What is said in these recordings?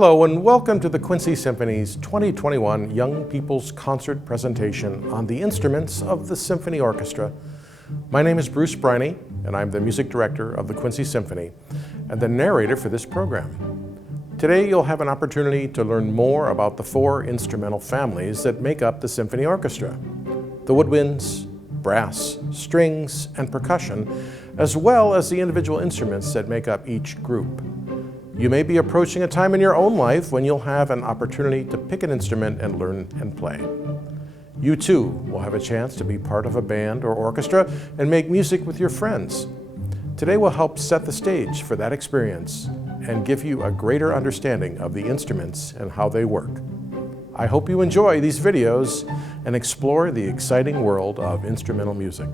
Hello and welcome to the Quincy Symphony's 2021 Young People's Concert presentation on the instruments of the Symphony Orchestra. My name is Bruce Briney and I'm the music director of the Quincy Symphony and the narrator for this program. Today you'll have an opportunity to learn more about the four instrumental families that make up the Symphony Orchestra: the woodwinds, brass, strings, and percussion, as well as the individual instruments that make up each group. You may be approaching a time in your own life when you'll have an opportunity to pick an instrument and learn and play. You too will have a chance to be part of a band or orchestra and make music with your friends. Today will help set the stage for that experience and give you a greater understanding of the instruments and how they work. I hope you enjoy these videos and explore the exciting world of instrumental music.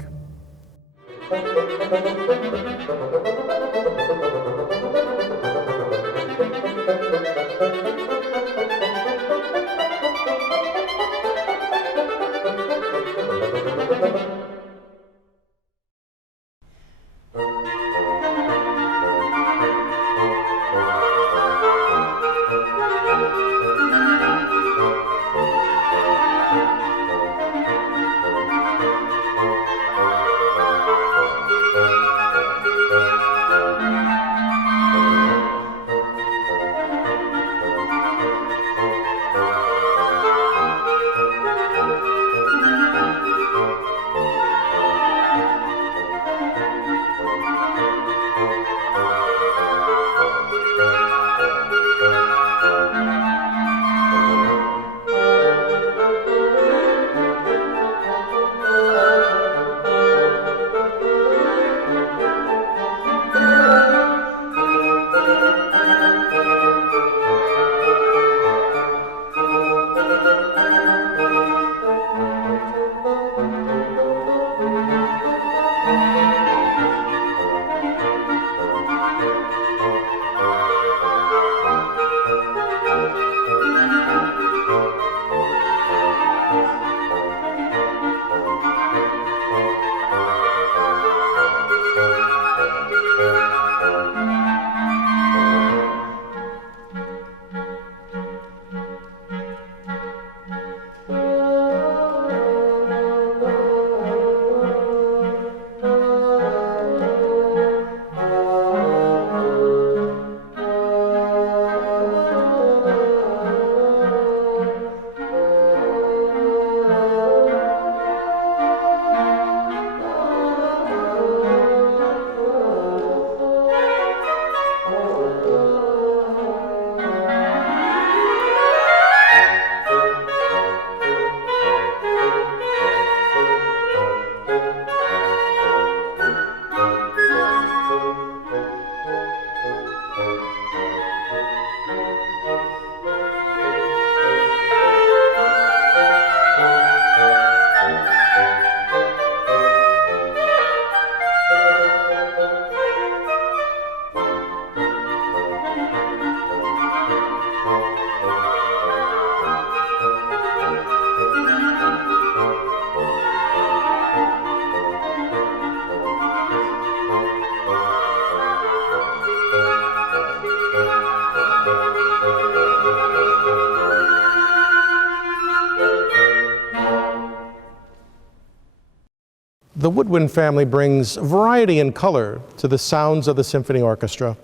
The woodwind family brings variety and color to the sounds of the symphony orchestra.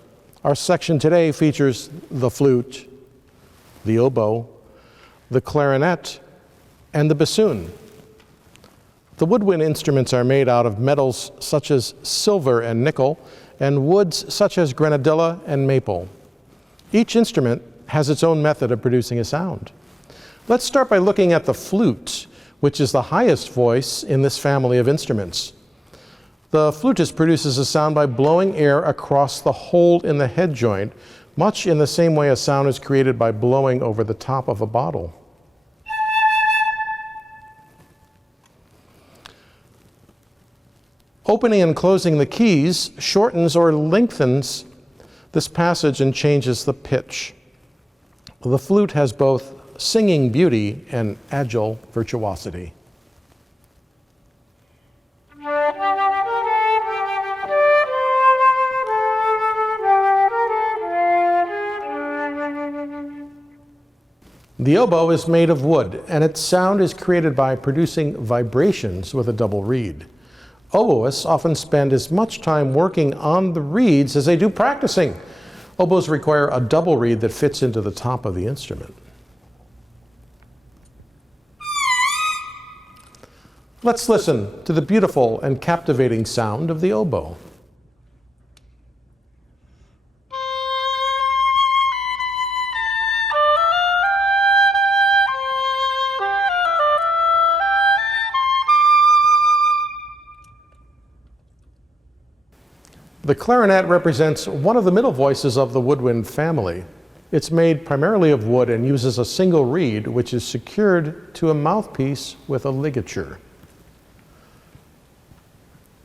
Our section today features the flute, the oboe, the clarinet, and the bassoon. The woodwind instruments are made out of metals such as silver and nickel, and woods such as grenadilla and maple. Each instrument has its own method of producing a sound. Let's start by looking at the flute, which is the highest voice in this family of instruments. The flutist produces a sound by blowing air across the hole in the head joint, much in the same way a sound is created by blowing over the top of a bottle. Opening and closing the keys shortens or lengthens this passage and changes the pitch. The flute has both singing beauty and agile virtuosity. The oboe is made of wood, and its sound is created by producing vibrations with a double reed. Oboists often spend as much time working on the reeds as they do practicing. Oboes require a double reed that fits into the top of the instrument. Let's listen to the beautiful and captivating sound of the oboe. The clarinet represents one of the middle voices of the woodwind family. It's made primarily of wood and uses a single reed, which is secured to a mouthpiece with a ligature.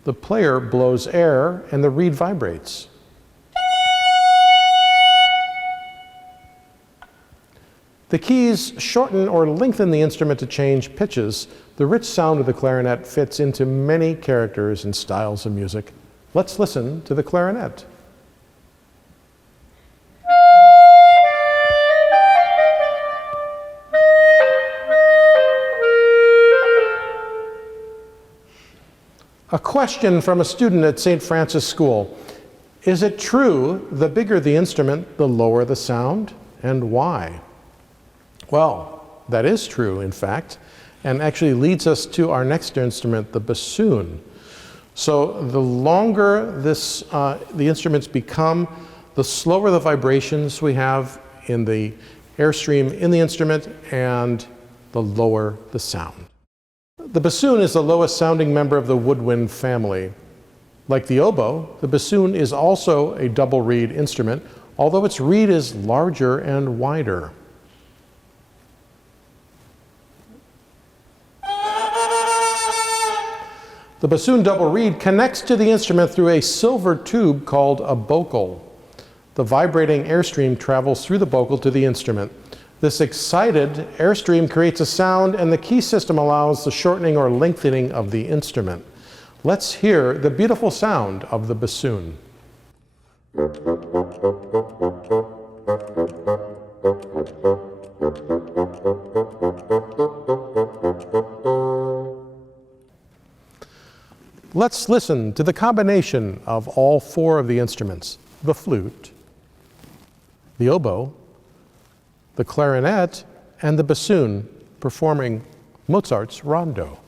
The player blows air and the reed vibrates. The keys shorten or lengthen the instrument to change pitches. The rich sound of the clarinet fits into many characters and styles of music. Let's listen to the clarinet. A question from a student at St. Francis School. Is it true the bigger the instrument, the lower the sound? And why? Well, that is true, in fact, and actually leads us to our next instrument, the bassoon. So the longer the instruments become, the slower the vibrations we have in the airstream in the instrument, and the lower the sound. The bassoon is the lowest sounding member of the woodwind family. Like the oboe, the bassoon is also a double reed instrument, although its reed is larger and wider. The bassoon double reed connects to the instrument through a silver tube called a bocal. The vibrating airstream travels through the bocal to the instrument. This excited airstream creates a sound, and the key system allows the shortening or lengthening of the instrument. Let's hear the beautiful sound of the bassoon. Let's listen to the combination of all four of the instruments: the flute, the oboe, the clarinet, and the bassoon performing Mozart's Rondo.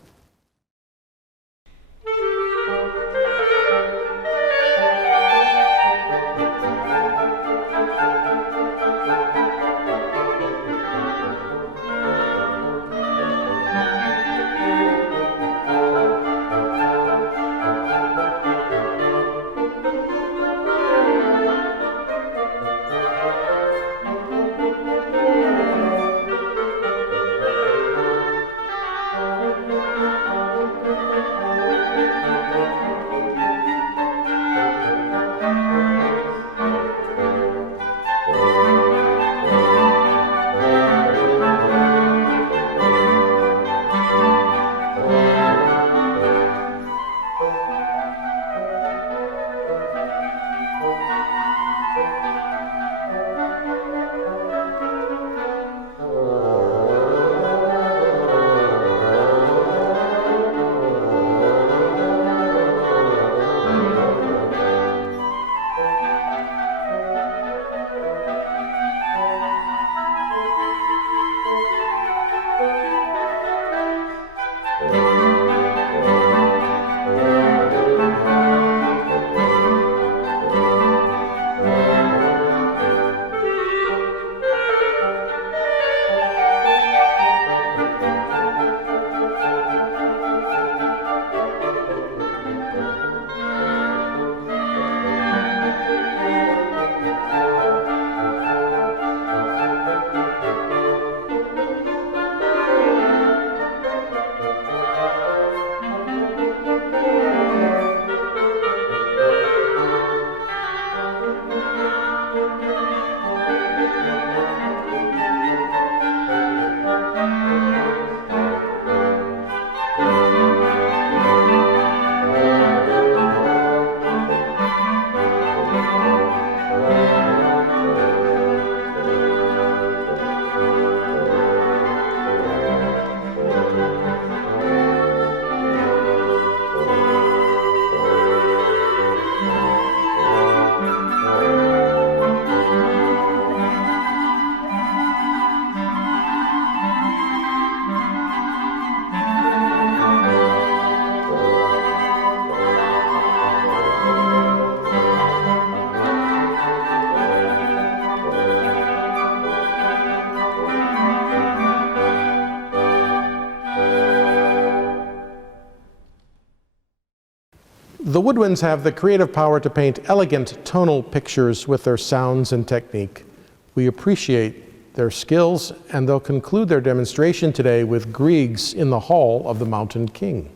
The Woodwinds have the creative power to paint elegant tonal pictures with their sounds and technique. We appreciate their skills, and they'll conclude their demonstration today with Grieg's In the Hall of the Mountain King.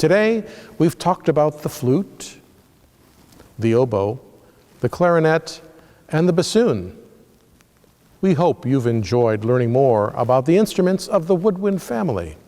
Today, we've talked about the flute, the oboe, the clarinet, and the bassoon. We hope you've enjoyed learning more about the instruments of the woodwind family.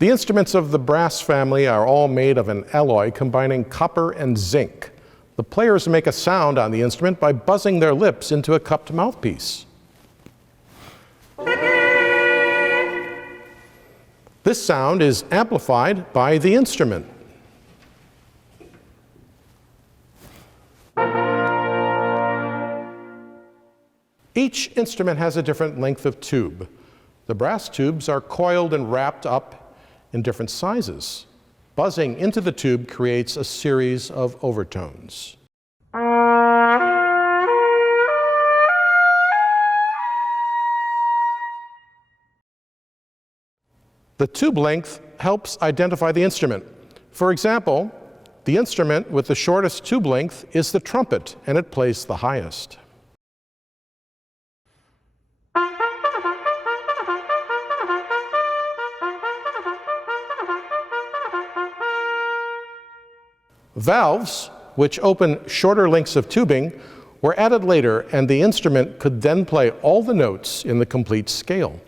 The instruments of the brass family are all made of an alloy combining copper and zinc. The players make a sound on the instrument by buzzing their lips into a cupped mouthpiece. This sound is amplified by the instrument. Each instrument has a different length of tube. The brass tubes are coiled and wrapped up in different sizes. Buzzing into the tube creates a series of overtones. The tube length helps identify the instrument. For example, the instrument with the shortest tube length is the trumpet, and it plays the highest. Valves, which open shorter lengths of tubing, were added later, and the instrument could then play all the notes in the complete scale.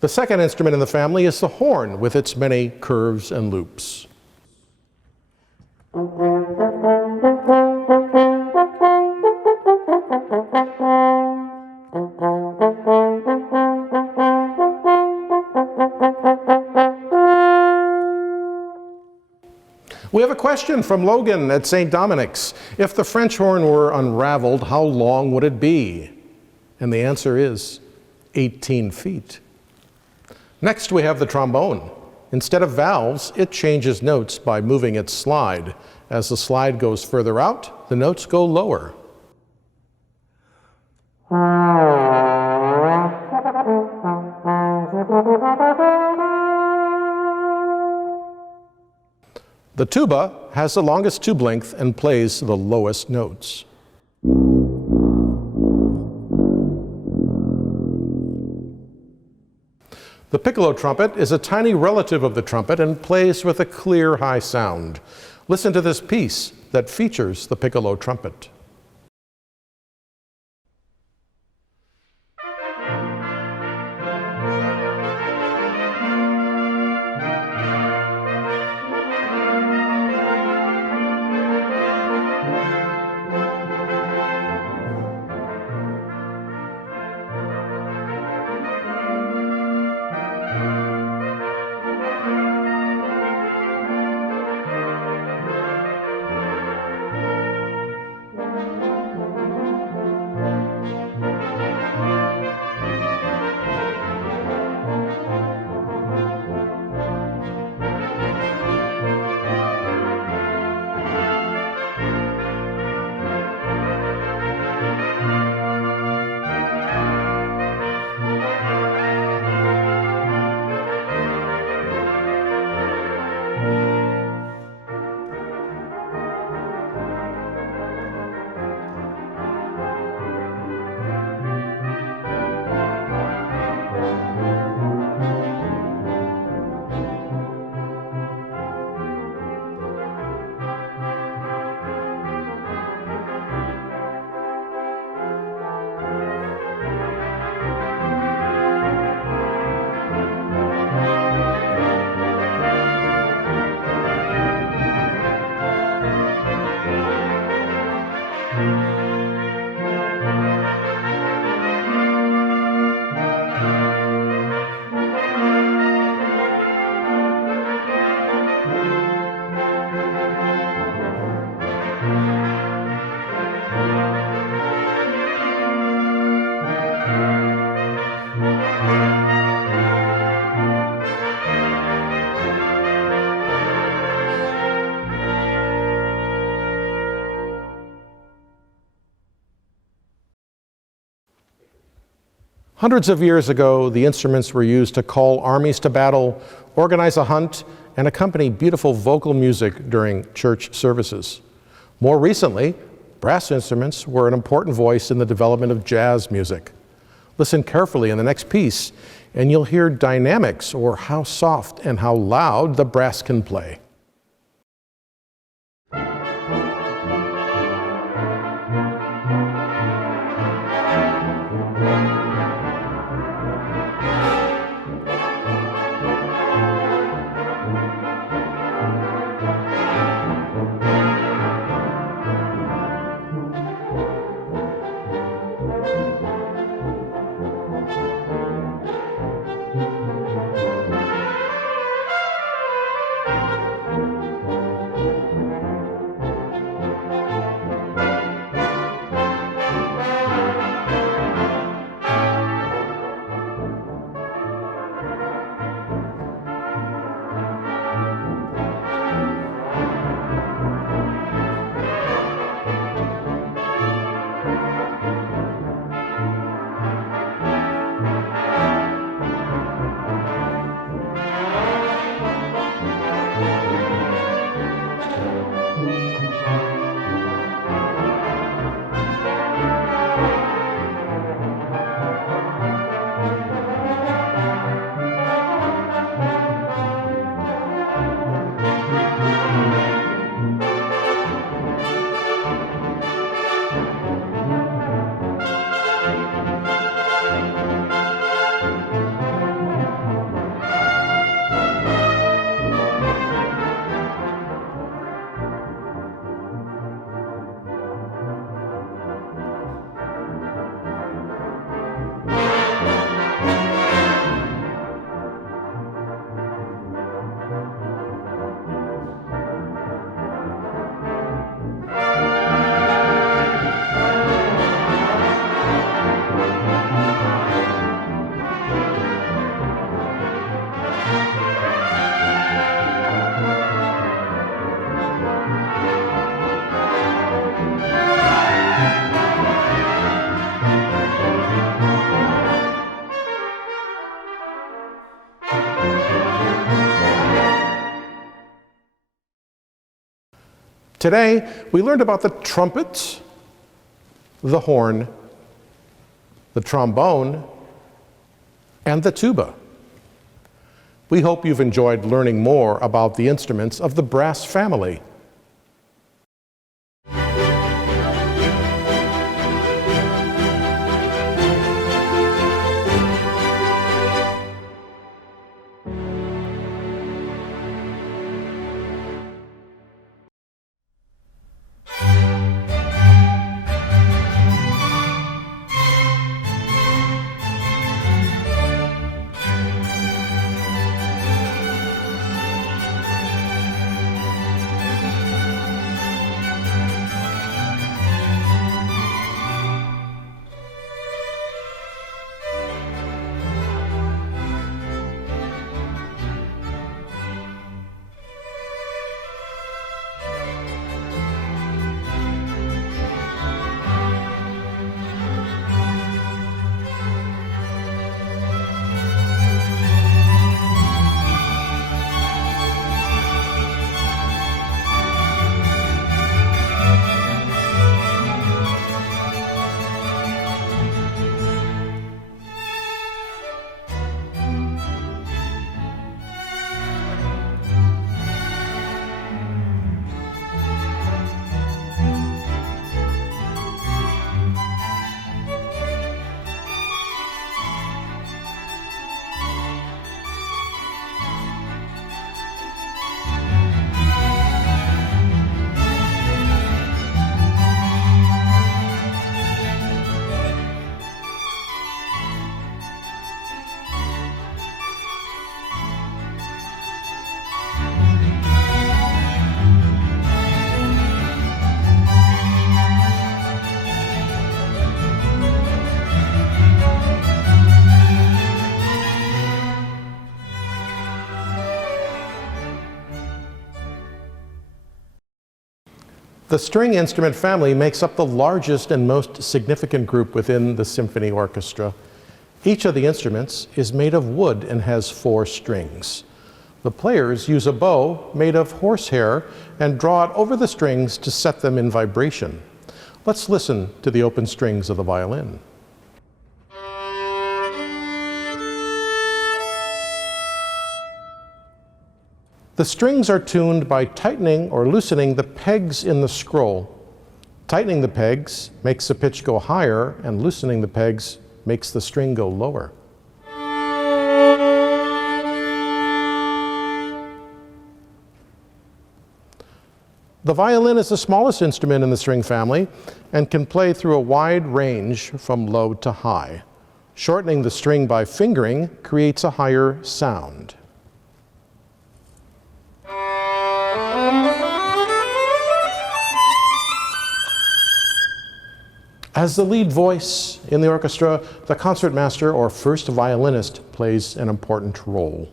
The second instrument in the family is the horn, with its many curves and loops. We have a question from Logan at St. Dominic's. If the French horn were unraveled, how long would it be? And the answer is 18 feet. Next, we have the trombone. Instead of valves, it changes notes by moving its slide. As the slide goes further out, the notes go lower. The tuba has the longest tube length and plays the lowest notes. The piccolo trumpet is a tiny relative of the trumpet and plays with a clear high sound. Listen to this piece that features the piccolo trumpet. Hundreds of years ago, the instruments were used to call armies to battle, organize a hunt, and accompany beautiful vocal music during church services. More recently, brass instruments were an important voice in the development of jazz music. Listen carefully in the next piece, and you'll hear dynamics, or how soft and how loud the brass can play. Today, we learned about the trumpet, the horn, the trombone, and the tuba. We hope you've enjoyed learning more about the instruments of the brass family. The string instrument family makes up the largest and most significant group within the symphony orchestra. Each of the instruments is made of wood and has 4 strings. The players use a bow made of horsehair and draw it over the strings to set them in vibration. Let's listen to the open strings of the violin. The strings are tuned by tightening or loosening the pegs in the scroll. Tightening the pegs makes the pitch go higher, and loosening the pegs makes the string go lower. The violin is the smallest instrument in the string family and can play through a wide range from low to high. Shortening the string by fingering creates a higher sound. As the lead voice in the orchestra, the concertmaster or first violinist plays an important role.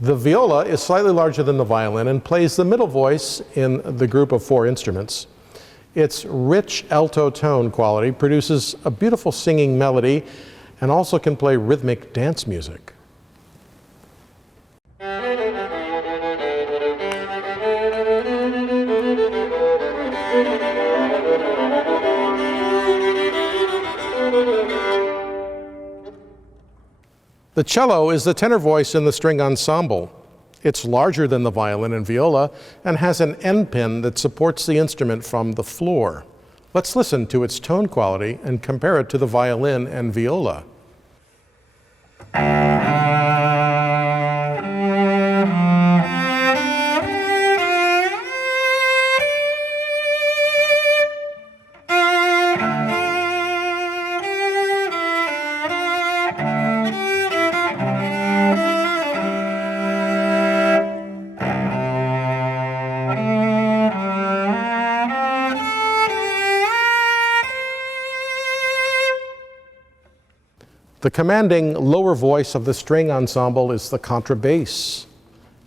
The viola is slightly larger than the violin and plays the middle voice in the group of 4 instruments. Its rich alto tone quality produces a beautiful singing melody and also can play rhythmic dance music. The cello is the tenor voice in the string ensemble. It's larger than the violin and viola and has an end pin that supports the instrument from the floor. Let's listen to its tone quality and compare it to the violin and viola. The commanding lower voice of the string ensemble is the contrabass.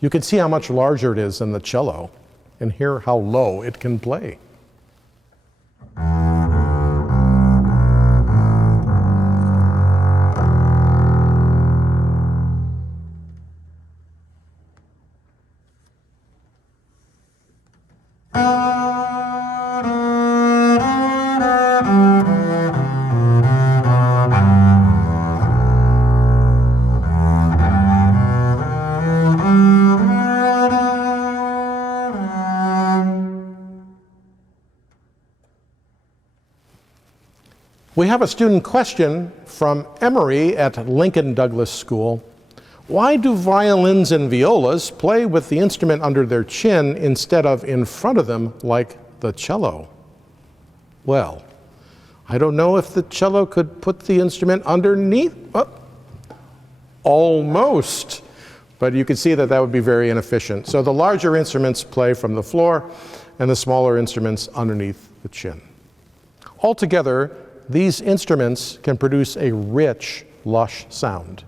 You can see how much larger it is than the cello and hear how low it can play. We have a student question from Emery at Lincoln Douglas School. Why do violins and violas play with the instrument under their chin instead of in front of them like the cello? Well, I don't know if the cello could put the instrument underneath. Almost. But you can see that that would be very inefficient. So the larger instruments play from the floor and the smaller instruments underneath the chin. Altogether, these instruments can produce a rich, lush sound.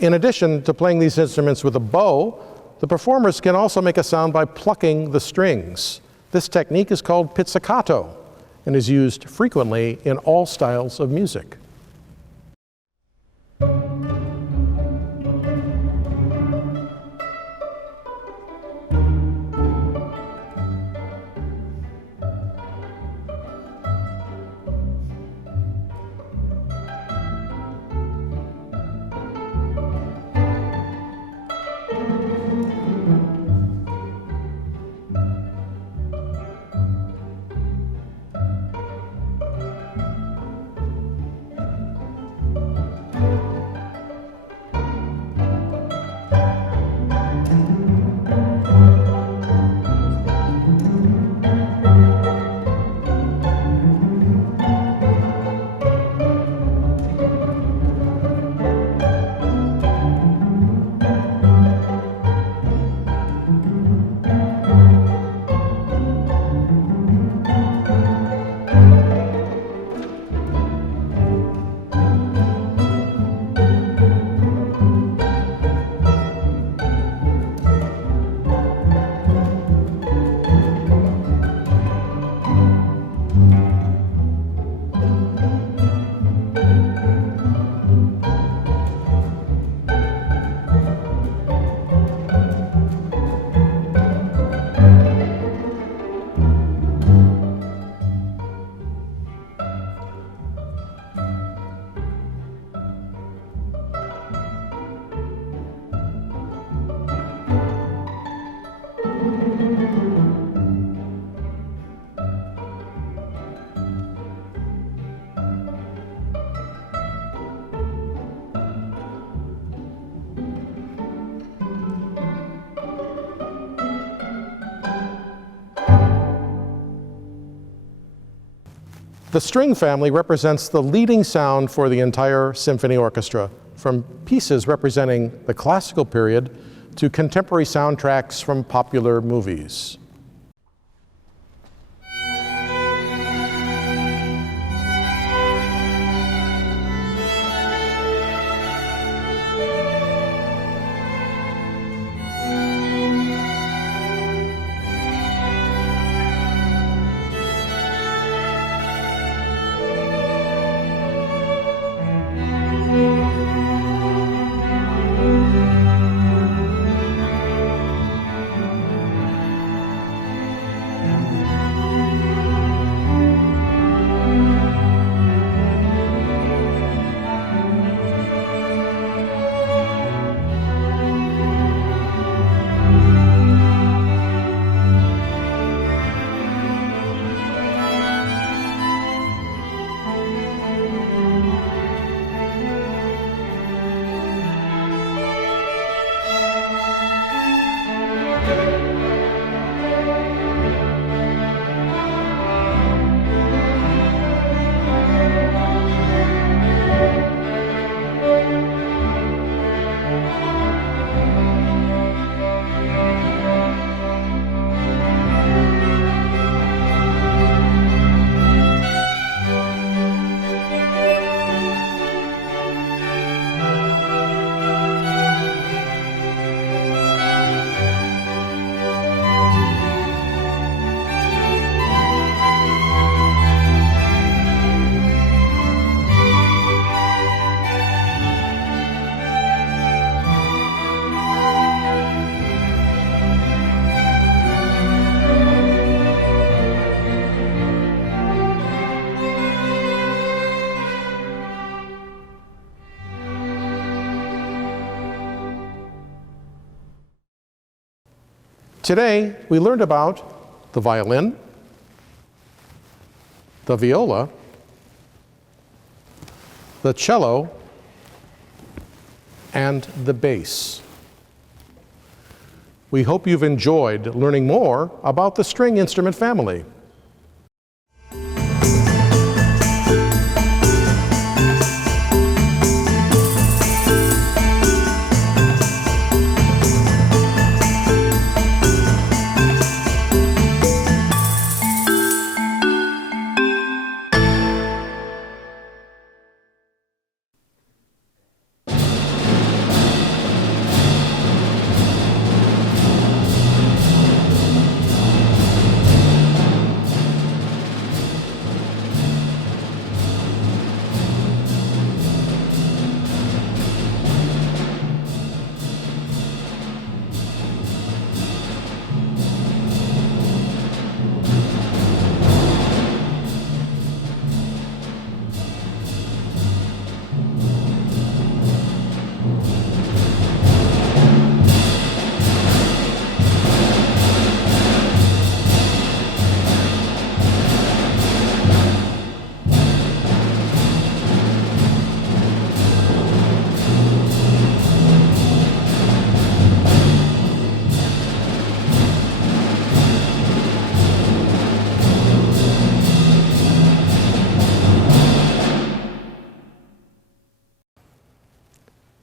In addition to playing these instruments with a bow, the performers can also make a sound by plucking the strings. This technique is called pizzicato and is used frequently in all styles of music. The string family represents the leading sound for the entire symphony orchestra, from pieces representing the classical period to contemporary soundtracks from popular movies. Today, we learned about the violin, the viola, the cello, and the bass. We hope you've enjoyed learning more about the string instrument family.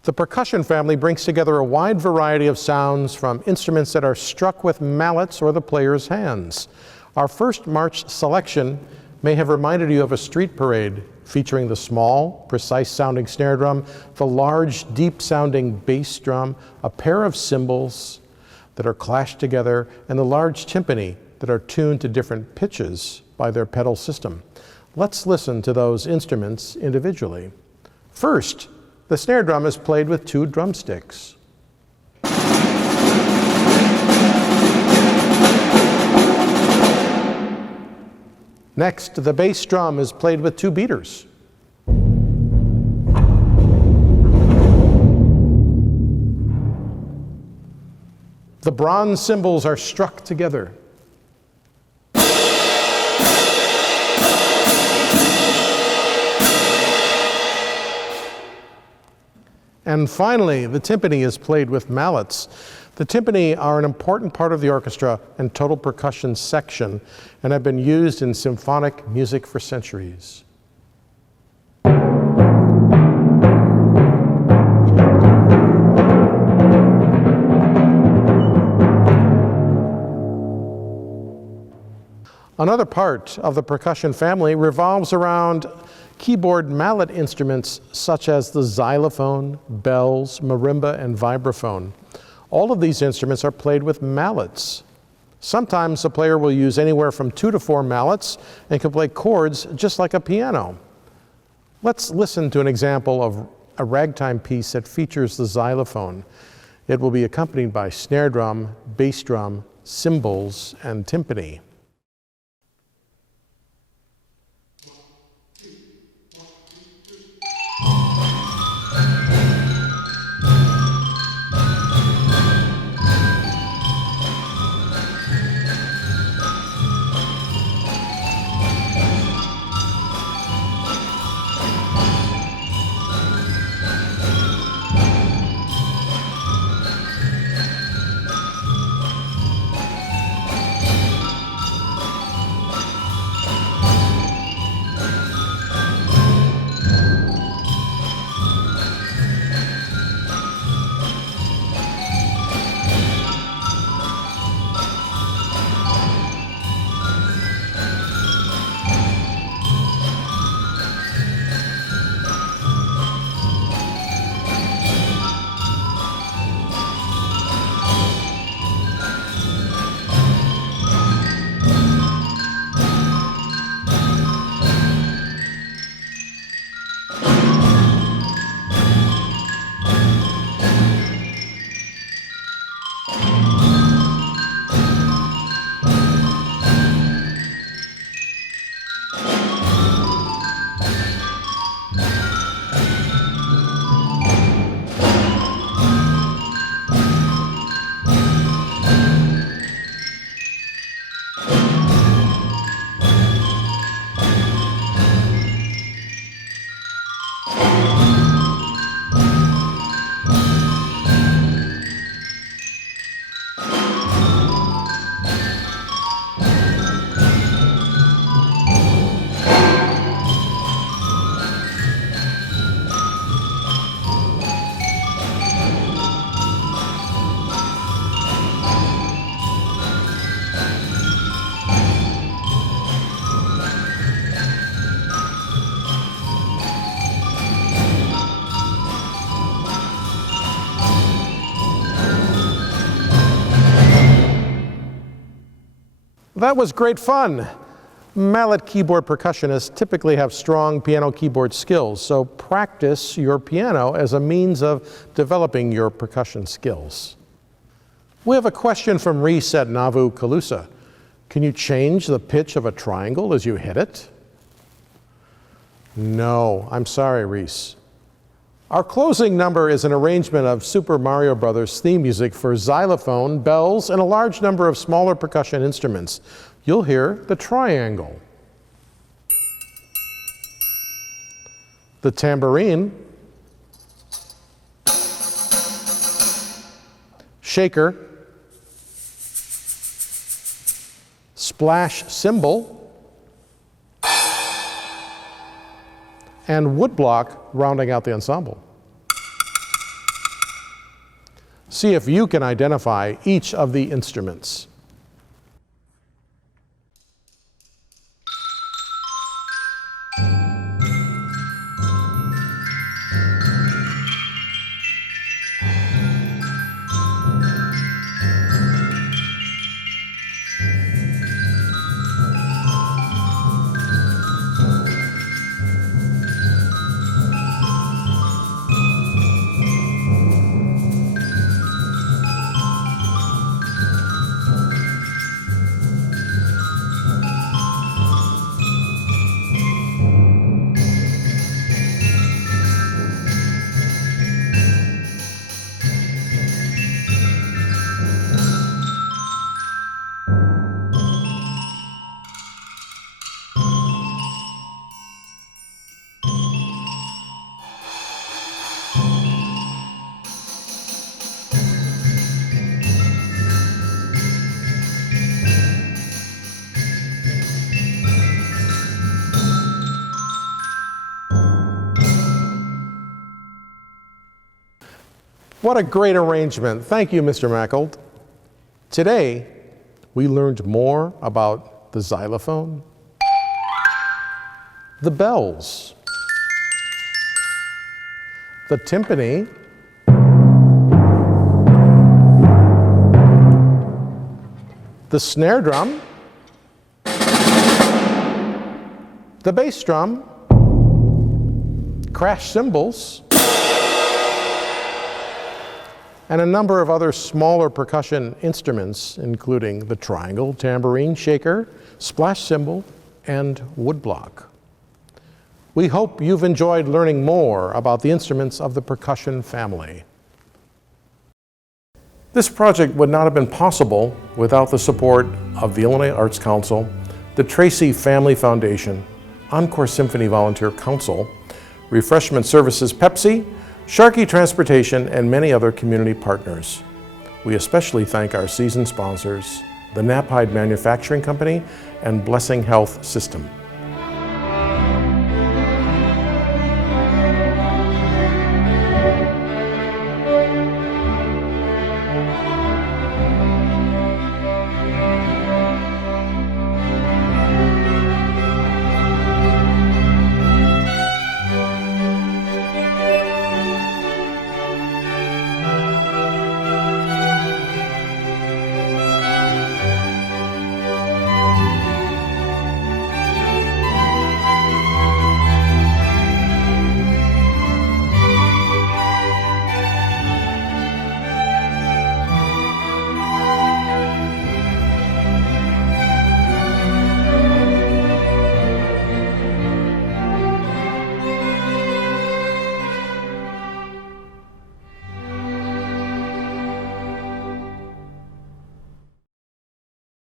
The percussion family brings together a wide variety of sounds from instruments that are struck with mallets or the player's hands. Our first march selection may have reminded you of a street parade featuring the small, precise-sounding snare drum, the large, deep-sounding bass drum, a pair of cymbals that are clashed together, and the large timpani that are tuned to different pitches by their pedal system. Let's listen to those instruments individually. First, the snare drum is played with 2 drumsticks. Next, the bass drum is played with 2 beaters. The bronze cymbals are struck together. And finally, the timpani is played with mallets. The timpani are an important part of the orchestra and total percussion section and have been used in symphonic music for centuries. Another part of the percussion family revolves around keyboard mallet instruments such as the xylophone, bells, marimba, and vibraphone. All of these instruments are played with mallets. Sometimes the player will use anywhere from 2 to 4 mallets and can play chords just like a piano. Let's listen to an example of a ragtime piece that features the xylophone. It will be accompanied by snare drum, bass drum, cymbals, and timpani. That was great fun. Mallet keyboard percussionists typically have strong piano keyboard skills, so practice your piano as a means of developing your percussion skills. We have a question from Reese at Nauvoo, Calusa. Can you change the pitch of a triangle as you hit it? No, I'm sorry, Reese. Our closing number is an arrangement of Super Mario Brothers theme music for xylophone, bells, and a large number of smaller percussion instruments. You'll hear the triangle, the tambourine, shaker, splash cymbal, and woodblock rounding out the ensemble. See if you can identify each of the instruments. What a great arrangement. Thank you, Mr. Mackled. Today, we learned more about the xylophone, the bells, the timpani, the snare drum, the bass drum, crash cymbals, and a number of other smaller percussion instruments, including the triangle, tambourine, shaker, splash cymbal, and woodblock. We hope you've enjoyed learning more about the instruments of the percussion family. This project would not have been possible without the support of the Illinois Arts Council, the Tracy Family Foundation, Encore Symphony Volunteer Council, Refreshment Services Pepsi, Sharkey Transportation, and many other community partners. We especially thank our season sponsors, the Knapheide Manufacturing Company and Blessing Health System.